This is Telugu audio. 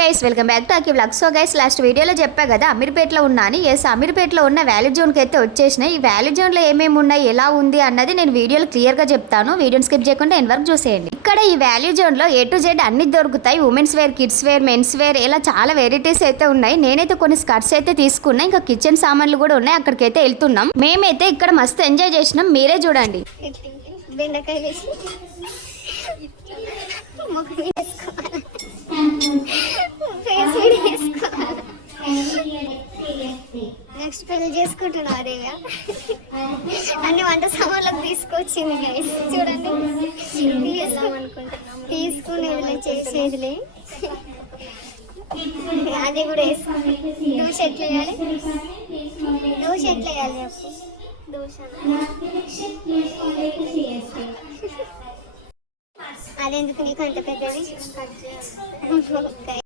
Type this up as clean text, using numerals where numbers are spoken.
Guys welcome back to Aki vlogs. So guys last వీడియోలో చెప్పా కదా అమీర్పేటలో ఉన్నా అని. ఎస్, అమీర్పేటలో ఉన్న వ్యాలీ జోన్కి అయితే వచ్చేసినాయి. ఈ వ్యాలీ జోన్లో ఏమేమి ఉన్నాయి, ఎలా ఉంది అన్నది నేను వీడియోలో క్లియర్గా చెప్తాను. వీడియోని స్కిప్ చేయకుండా ఎండ్ వరకు చూసేయండి. ఇక్కడ ఈ వ్యాలీ జోన్లో ఏ టు జెడ్ అన్ని దొరుకుతాయి. Women's wear, kids wear, men's wear, ఇలా చాలా వెరైటీస్ అయితే ఉన్నాయి. నేనైతే కొన్ని స్కర్ట్స్ అయితే తీసుకున్నా, ఇంకా కిచెన్ సామాన్లు కూడా ఉన్నాయి. అక్కడికి అయితే వెళ్తున్నాం. మేమైతే ఇక్కడ మస్తు ఎంజాయ్ చేసినాం, మీరే చూడండి. నెక్స్ట్ పెళ్లి చేసుకుంటున్నారు అన్ని వంట సామాన్లకు తీసుకొచ్చింది గైస్ చూడండి. తీసుకునేదిలే, చేసేదిలే. అది కూడా వేసుకుని దోశ ఎట్లా వేయాలి, దోశ ఎట్లా వేయాలి అప్పు దోశ. అదెందుకు నీకు అంత పెద్దది?